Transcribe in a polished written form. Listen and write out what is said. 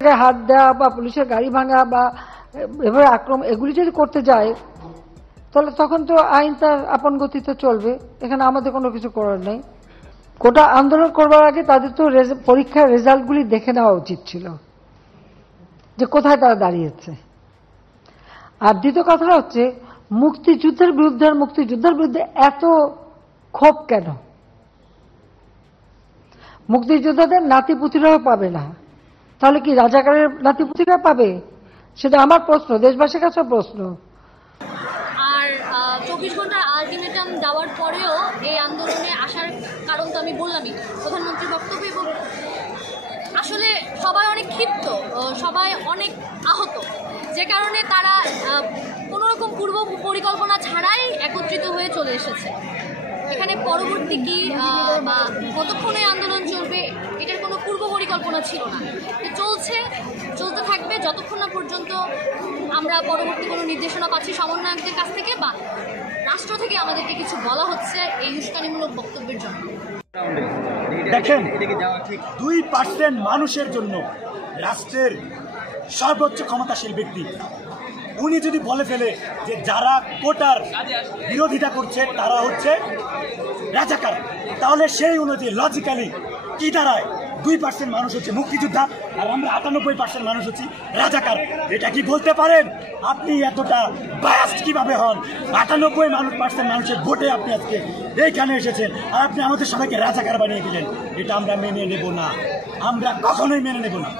হাত দেওয়া বা পুলিশের গাড়ি ভাঙা বা এভাবে আক্রমণ এগুলি যদি করতে যায় তাহলে তখন তো আইন তার আপন গতিতে চলবে, এখানে আমাদের কোনো কিছু করার নেই। কোটা আন্দোলন করবার আগে তাদের তো পরীক্ষার রেজাল্টগুলি দেখে নেওয়া উচিত ছিল যে কোথায় তারা দাঁড়িয়েছে। আর দ্বিতীয় কথা হচ্ছে মুক্তিযুদ্ধের বিরুদ্ধে আর মুক্তিযুদ্ধের বিরুদ্ধে এত ক্ষোভ কেন? মুক্তিযোদ্ধাদের নাতিপুতিরাও পাবে না, তাহলে কি রাজাকারের নাতিপুতিরা পাবে? সেটা আমার প্রশ্ন, দেশবাসীর কাছে প্রশ্ন। আর 24 ঘন্টার আলটিমেটাম দেওয়ার পরেও এই আন্দোলনে আসার কারণ তো আমি বললামই, প্রধানমন্ত্রীর বক্তব্য, এবং আসলে সবাই অনেক ক্ষিপ্ত, সবাই অনেক আহত, যে কারণে তারা কোনোরকম পূর্ব পরিকল্পনা ছাড়াই একত্রিত হয়ে চলে এসেছে এখানে। পরবর্তী কি বা কতক্ষণে আন্দোলন চলবে এটার কোনো পূর্ব পরিকল্পনা ছিল না, চলতে থাকবে যতক্ষণ না পর্যন্ত আমরা পরবর্তী কোনো নির্দেশনা পাচ্ছি সমন্বয়কদের কাছ থেকে বা রাষ্ট্র থেকে আমাদেরকে কিছু বলা হচ্ছে এই উস্কানিমূলক বক্তব্যের জন্য। দেখেন, 2% মানুষের জন্য রাষ্ট্রের সর্বোচ্চ ক্ষমতাশীল ব্যক্তি উনি যদি বলে ফেলে যে যারা কোটার বিরোধিতা করছে তারা হচ্ছে রাজাকার, তাহলে সেই অনুযায়ী লজিক্যালি কি দাঁড়ায়? 2% মানুষ হচ্ছে মুক্তিযোদ্ধা আর আমরা 98% মানুষ হচ্ছি রাজাকার। এটা কি বলতে পারেন? আপনি এতটা বায়াসড কিভাবে হন? 98% মানুষের ভোটে আপনি আজকে এইখানে এসেছেন আর আপনি আমাদের সবাইকে রাজাকার বানিয়ে দিলেন। এটা আমরা মেনে নেব না, আমরা কখনোই মেনে নেব না।